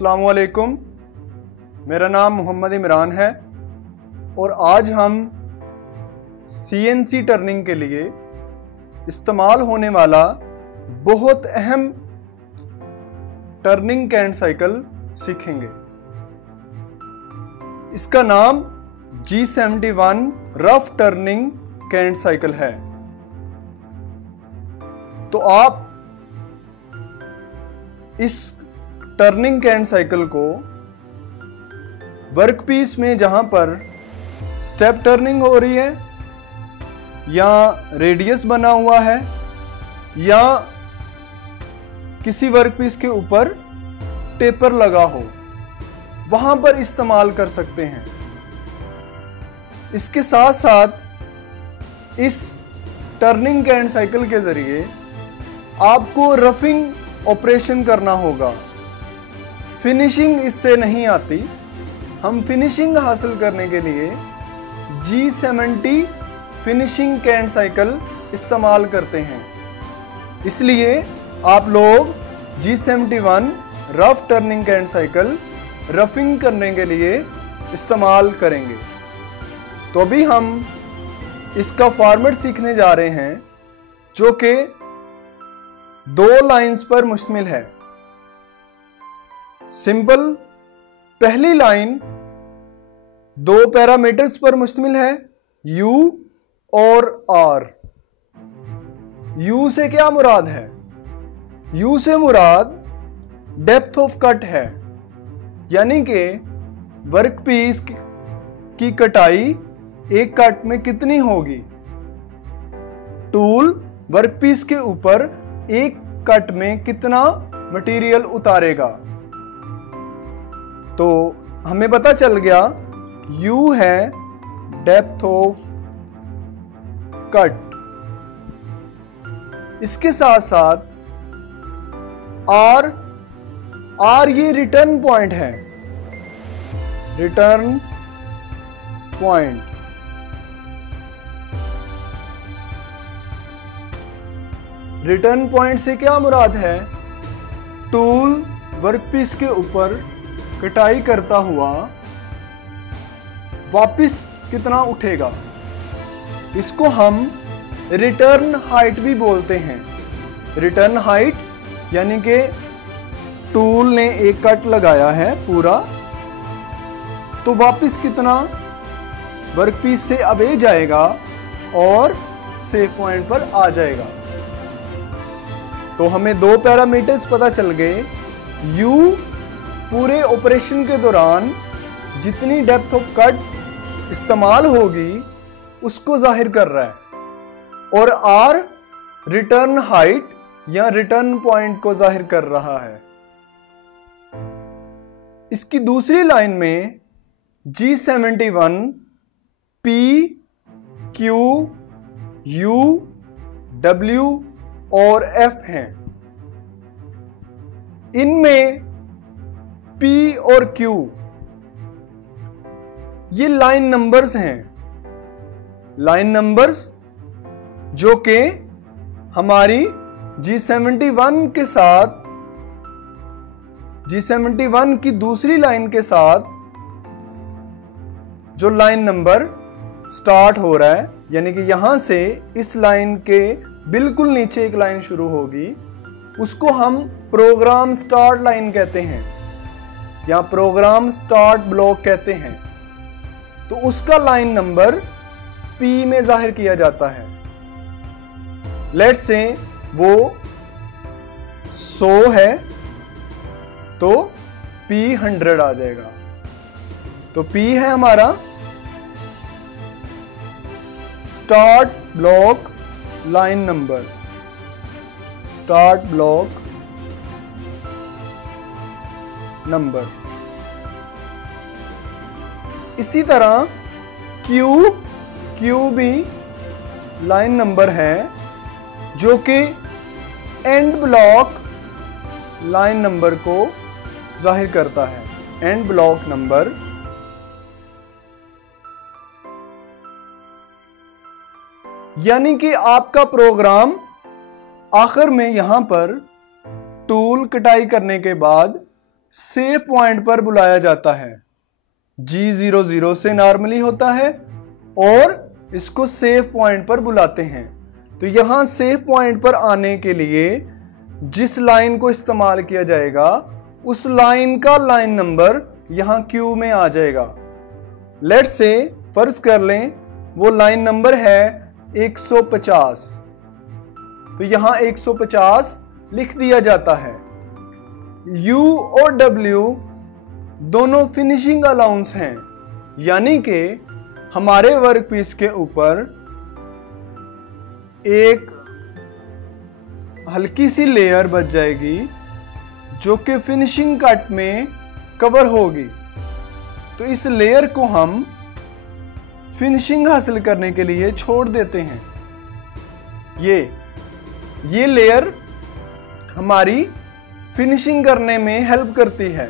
अस्सलाम वालेकुम। मेरा नाम मोहम्मद इमरान है और आज हम CNC टर्निंग के लिए इस्तेमाल होने वाला बहुत अहम टर्निंग कैंट साइकिल सीखेंगे। इसका नाम G71 rough turning canned cycle है। तो आप इस टर्निंग कैंट साइकिल को वर्कपीस में जहां पर स्टेप टर्निंग हो रही है या रेडियस बना हुआ है या किसी वर्कपीस के ऊपर टेपर लगा हो, वहां पर इस्तेमाल कर सकते हैं। इसके साथ साथ इस टर्निंग कैंट साइकिल के जरिए आपको रफिंग ऑपरेशन करना होगा। फिनिशिंग इससे नहीं आती। हम फिनिशिंग हासिल करने के लिए G70 फिनिशिंग कैंट साइकिल इस्तेमाल करते हैं। इसलिए आप लोग G71 rough turning canned cycle roughing करने के लिए इस्तेमाल करेंगे। तो अभी हम इसका फॉर्मेट सीखने जा रहे हैं जो कि 2 लाइंस पर मुश्तमिल है। सिंपल पहली लाइन 2 पैरामीटर्स पर मुश्तमिल है, U और R। U से क्या मुराद है? U से मुराद डेप्थ ऑफ कट है, यानी कि वर्कपीस की कटाई एक कट में कितनी होगी। टूल वर्कपीस के ऊपर एक कट में कितना मटेरियल उतारेगा। तो हमें पता चल गया U है डेप्थ ऑफ कट। इसके साथ साथ R ये रिटर्न पॉइंट है। रिटर्न पॉइंट रिटर्न पॉइंट से क्या मुराद है? टूल वर्कपीस के ऊपर कटाई करता हुआ वापस कितना उठेगा। इसको हम रिटर्न हाइट भी बोलते हैं। रिटर्न हाइट यानी कि टूल ने एक कट लगाया है पूरा, तो वापस कितना वर्कपीस से अवे जाएगा और सेफ पॉइंट पर आ जाएगा। तो हमें 2 पैरामीटर्स पता चल गए। U पूरे ऑपरेशन के दौरान जितनी डेप्थ ऑफ कट इस्तेमाल होगी उसको जाहिर कर रहा है, और R रिटर्न हाइट या रिटर्न पॉइंट को जाहिर कर रहा है। इसकी दूसरी लाइन में G71 P, Q, U, W और F हैं। इनमें P और Q ये लाइन नंबर्स हैं। लाइन नंबर्स जो कि हमारी G71 के साथ G71 की दूसरी लाइन के साथ जो लाइन नंबर स्टार्ट हो रहा है, यानी कि यहां से इस लाइन के बिल्कुल नीचे एक लाइन शुरू होगी, उसको हम प्रोग्राम स्टार्ट लाइन कहते हैं या प्रोग्राम स्टार्ट ब्लॉक कहते हैं। तो उसका लाइन नंबर P में जाहिर किया जाता है। लेट्स से वो 100 है तो P 100 आ जाएगा। तो P है हमारा start block line number. Start block number. इसी तरह Q भी लाइन नंबर है जो कि एंड ब्लॉक लाइन नंबर को जाहिर करता है। And block number. यानी कि आपका प्रोग्राम आखिर में यहां पर टूल कटाई करने के बाद सेफ पॉइंट पर बुलाया जाता है। G00 से नॉर्मली होता है और इसको सेफ पॉइंट पर बुलाते हैं। तो यहां सेफ पॉइंट पर आने के लिए जिस लाइन को इस्तेमाल किया जाएगा उस लाइन का लाइन नंबर यहां क्यू में आ जाएगा। लेट्स से फर्ज कर लें वो लाइन नंबर है 150, तो यहां 150 लिख दिया जाता है। U और W दोनों फिनिशिंग अलाउंस हैं, यानी कि हमारे वर्क पीस के ऊपर एक हल्की सी लेयर बच जाएगी जो कि फिनिशिंग कट में कवर होगी। तो इस लेयर को हम फिनिशिंग हासिल करने के लिए छोड़ देते हैं। ये लेयर हमारी फिनिशिंग करने में हेल्प करती है।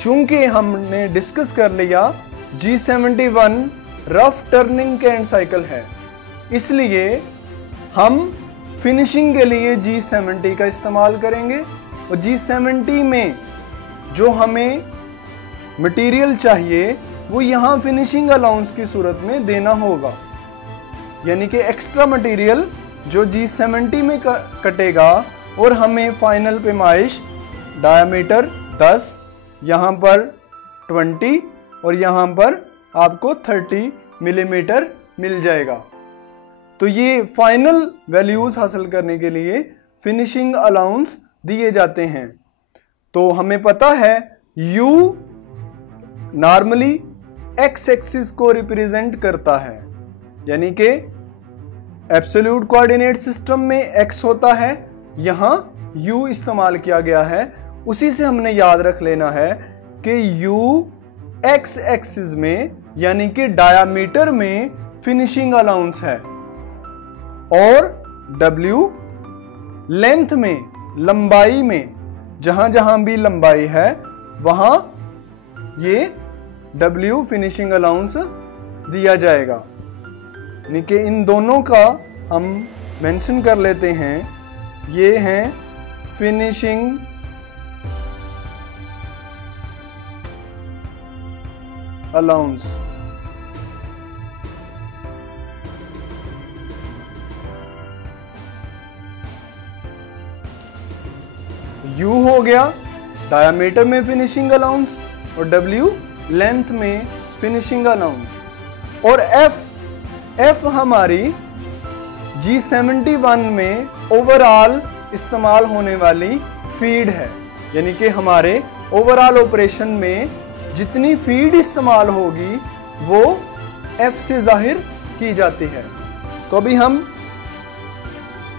चूंकि हमने डिस्कस कर लिया G71 rough turning canned cycle है, इसलिए हम फिनिशिंग के लिए G70 का इस्तेमाल करेंगे और G70 में जो हमें मटेरियल चाहिए वो यहाँ फिनिशिंग अलाउंस की सूरत में देना होगा, यानी कि एक्स्ट्रा मटेरियल जो G70 में कटेगा और हमें फाइनल पैमाइश डायमीटर 10, यहाँ पर 20 और यहाँ पर आपको 30 मिलीमीटर मिल जाएगा। तो ये फाइनल वैल्यूज हासिल करने के लिए फिनिशिंग अलाउंस दिए जाते हैं। तो हमें पता है U नॉर्मली एक्स एक्सिस को रिप्रेजेंट करता है, यानी कि एब्सोल्यूट कोऑर्डिनेट सिस्टम में x होता है, यहां u इस्तेमाल किया गया है। उसी से हमने याद रख लेना है कि u x एक्सिस में यानी कि डायामीटर में फिनिशिंग अलाउंस है और w लेंथ में, लंबाई में, जहां जहां भी लंबाई है वहां ये W फिनिशिंग अलाउंस दिया जाएगा। यानी कि इन दोनों का हम मेंशन कर लेते हैं, ये हैं फिनिशिंग अलाउंस। U हो गया डायमीटर में फिनिशिंग अलाउंस और W लेंथ में फिनिशिंग अलाउंस, और F हमारी G71 में ओवरऑल इस्तेमाल होने वाली फीड है, यानी कि हमारे ओवरऑल ऑपरेशन में जितनी फीड इस्तेमाल होगी वो F से जाहिर की जाती है। तो अभी हम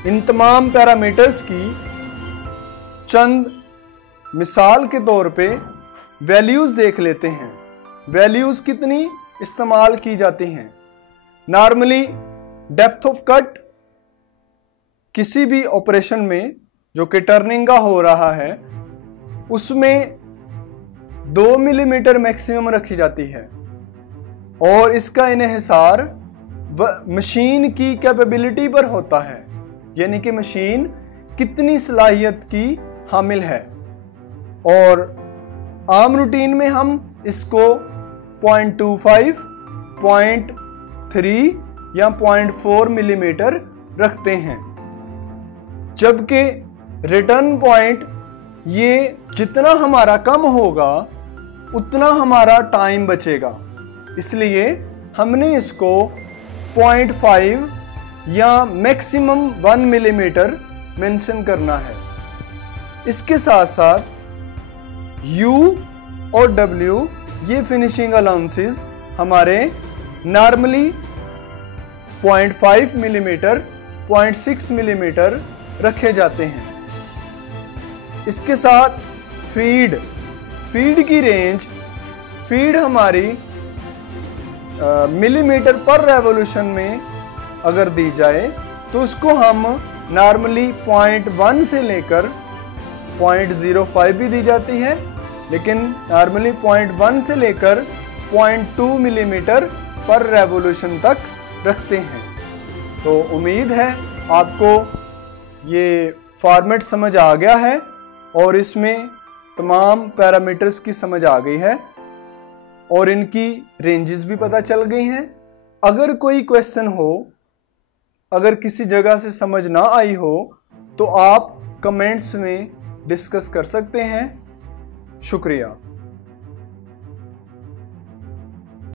इन तमाम पैरामीटर्स की चंद मिसाल के तौर पे वैल्यूज देख लेते हैं। वैल्यूज कितनी इस्तेमाल की जाती हैं? नॉर्मली डेप्थ ऑफ कट किसी भी ऑपरेशन में जो कि टर्निंग का हो रहा है उसमें 2 मिलीमीटर मैक्सिमम रखी जाती है और इसका इन्हिसार मशीन की कैपेबिलिटी पर होता है, यानी कि मशीन कितनी सलाहियत की हामिल है। और आम रूटीन में हम इसको 0.25, 0.3 या 0.4 मिलीमीटर रखते हैं, जबकि रिटर्न पॉइंट ये जितना हमारा कम होगा उतना हमारा टाइम बचेगा, इसलिए हमने इसको 0.5 या मैक्सिमम 1 मिलीमीटर मेंशन करना है। इसके साथ साथ U और W ये फिनिशिंग अलाउंसेस हमारे नॉर्मली 0.5 मिलीमीटर, 0.6 मिलीमीटर रखे जाते हैं। इसके साथ फीड की रेंज, फीड हमारी मिलीमीटर पर रेवोल्यूशन में अगर दी जाए तो उसको हम नॉर्मली 0.1 से लेकर 0.05 भी दी जाती है, लेकिन नॉर्मली 0.1 से लेकर 0.2 मिलीमीटर पर रेवोल्यूशन तक रखते हैं। तो उम्मीद है आपको ये फॉर्मेट समझ आ गया है और इसमें तमाम पैरामीटर्स की समझ आ गई है और इनकी रेंजेस भी पता चल गई हैं। अगर कोई क्वेश्चन हो, अगर किसी जगह से समझ ना आई हो, तो आप कमेंट्स में डिस्कस कर सकते हैं। शुक्रिया।